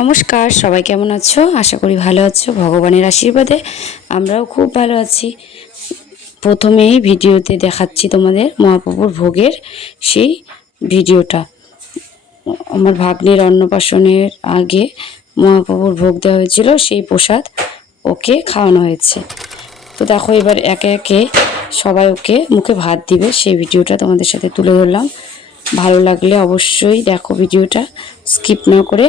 নমস্কার, সবাই কেমন আছো? আশা করি ভালো আছো। ভগবানের আশীর্বাদে আমরাও খুব ভালো আছি। প্রথমেই ভিডিওতে দেখাচ্ছি তোমাদের মহাপ্রভুর ভোগের সেই ভিডিওটা। আমার ভাগ্নের অন্নপ্রাশনের আগে মহাপ্রভুর ভোগ দেওয়া হয়েছিল, সেই প্রসাদ ওকে খাওয়ানো হয়েছে। তো দেখো, এবার একে একে সবাই ওকে মুখে ভাত দিবে। সেই ভিডিওটা তোমাদের সাথে তুলে ধরলাম। ভালো লাগলে অবশ্যই দেখো ভিডিওটা। স্কিপ না করে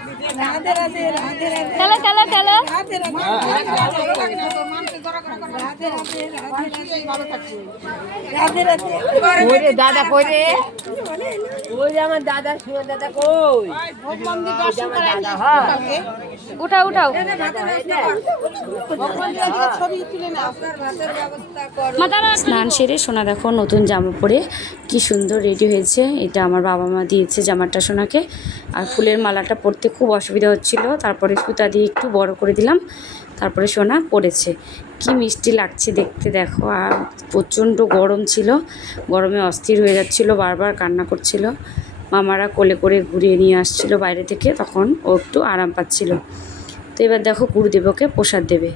খেলো খেলো খেলো দাদা কই রে? ওই আমার দাদা শুনে দাদা কই? হ্যাঁ। উঠাও উঠাও। স্নান সেরে সোনা দেখো নতুন জামা পরে। কি সুন্দর রেডি হয়েছে। এটা আমার বাবা মা দিয়েছে জামাটা সোনাকে। আর ফুলের মালাটা পরতে খুব অসুবিধা হচ্ছিল তারপরে সুতা দিয়ে একটু বড় করে দিলাম তারপরে সোনা পড়েছে কি মিষ্টি লাগছে দেখতে দেখো আর প্রচণ্ড গরম ছিল গরমে অস্থির হয়ে যাচ্ছিল বারবার কান্না করছিল মামারা কোলে করে ঘুরিয়ে নিয়ে আসছিল বাইরে থেকে তখন ও একটু আরাম পাচ্ছিল তো এবার দেখো গুরুদেবকে প্রসাদ দেবে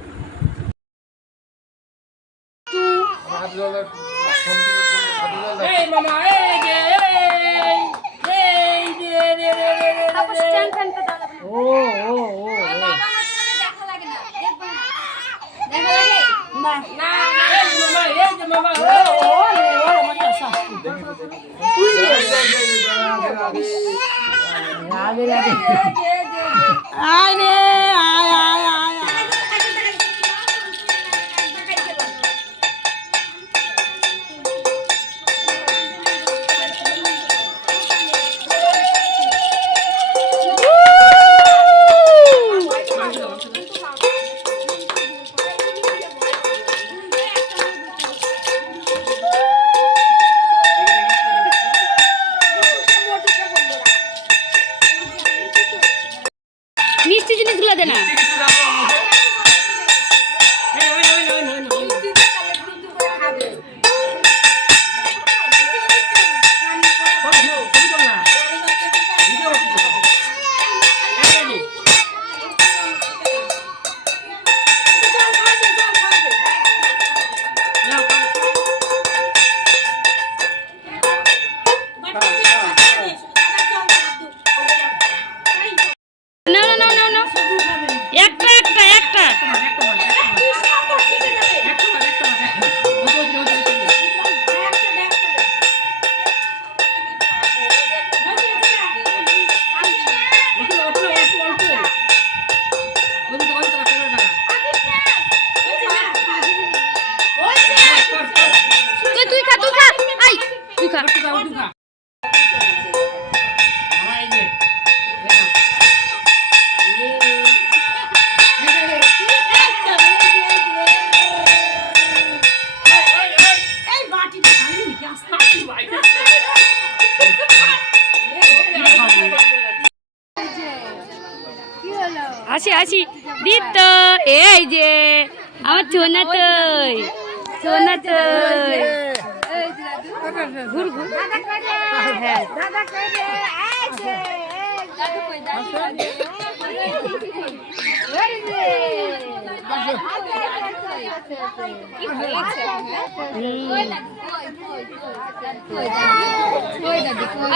এই যে এই এই যে রে রে রে রে তারপর স্ট্যান্ড ফ্যানটা দাদা ও ও ও দেখা লাগে না আসি আসি। দিত এই যে আমার চোনা তৈ চোনা তৈ। ঘুর। হ্যাঁ।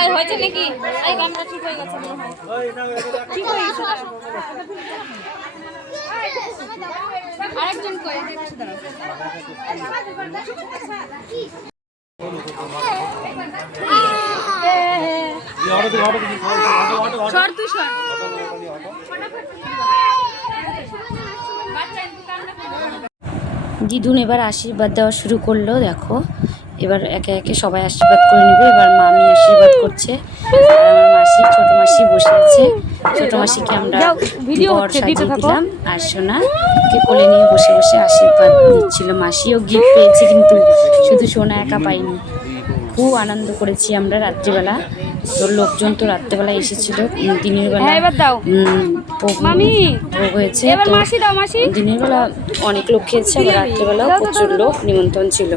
হয়েছে নাকি এই গানটা ঠিক হয়ে গেছে মনে হয় ঠিক হয়ে গেছে আরেকজন কই সর তুই সর দিদুন এবার আশীর্বাদ দেওয়া শুরু করল দেখো। এবার একে একে সবাই আশীর্বাদ করে নেবে। এবার মামি আশীর্বাদ করছে। আর আমার মাসি ছোট মাসি বসে আছে। ছোট মাসিকে আমরা বর সাজিয়ে দিলাম। আর সোনাকে কোলে নিয়ে বসে বসে আশীর্বাদ দিচ্ছিল। মাসিও গিফট পেয়েছে কিন্তু শুধু সোনা একা পাইনি খুব আনন্দ করেছি আমরা রাত্রিবেলা। তো লোকজন তো রাত্রেবেলা এসেছিল। দিনের বেলা হ্যাঁ এবার দাও। ভোগ- মামি হয়েছে। তো দিনের বেলা অনেক লোক খেয়েছে আবার দাও, প্রচুর লোক নিমন্ত্রণ ছিল।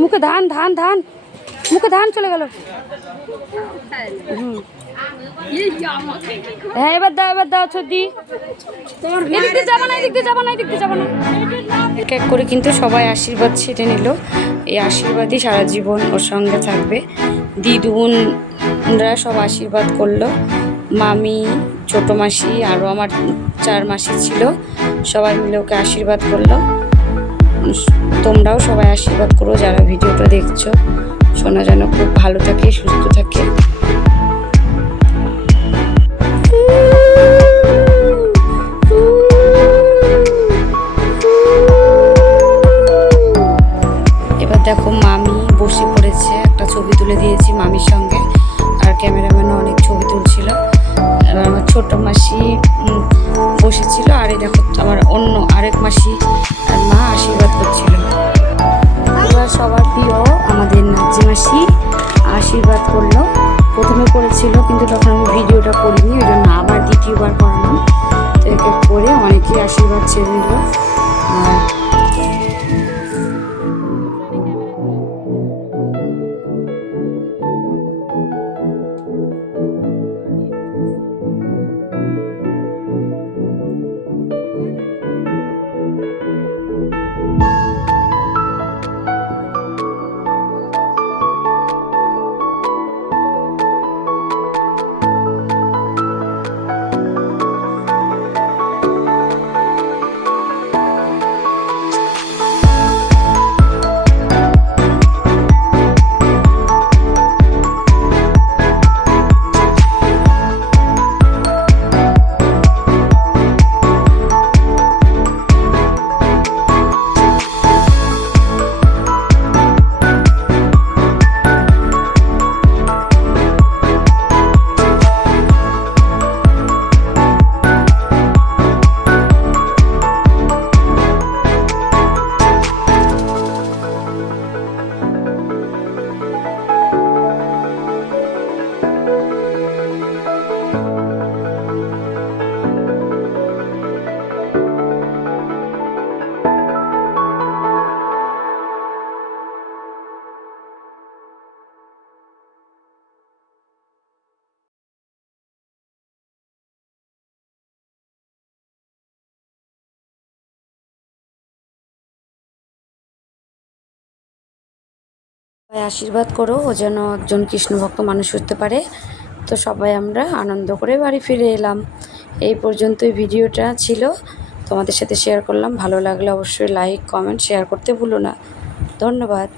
মুখে ধান ধান ধান। মুখে ধান চলে গেল। হ্যাঁ এবার দাও এবার দাও ছদি এদিক দিয়ে যাব না এদিক দিয়ে যাব না এদিক দিয়ে যাব না। এক এক করে কিন্তু সবাই আশীর্বাদ ছেটে নিল। এই আশীর্বাদই সারা জীবন ওর সঙ্গে থাকবে। দিদুনরা সব আশীর্বাদ করল। মামি, ছোটো মাসি আরও আমার চার মাসি ছিল, সবাই মিলে ওকে আশীর্বাদ করল। তোমরাও সবাই আশীর্বাদ করো যারা ভিডিওটা দেখছ। শোনা যেন খুব ভালো থাকে, সুস্থ থাকে। আশীর্বাদ চেয়ে দিল আর সবাই আশীর্বাদ করো, ও যেন একজন কৃষ্ণভক্ত মানুষ হতে পারে। তো সবাই আমরা আনন্দ করে বাড়ি ফিরে এলাম। এই পর্যন্তই ভিডিওটা ছিল। তোমাদের সাথে শেয়ার করলাম। ভালো লাগলে অবশ্যই লাইক কমেন্ট শেয়ার করতে ভুলো না। ধন্যবাদ।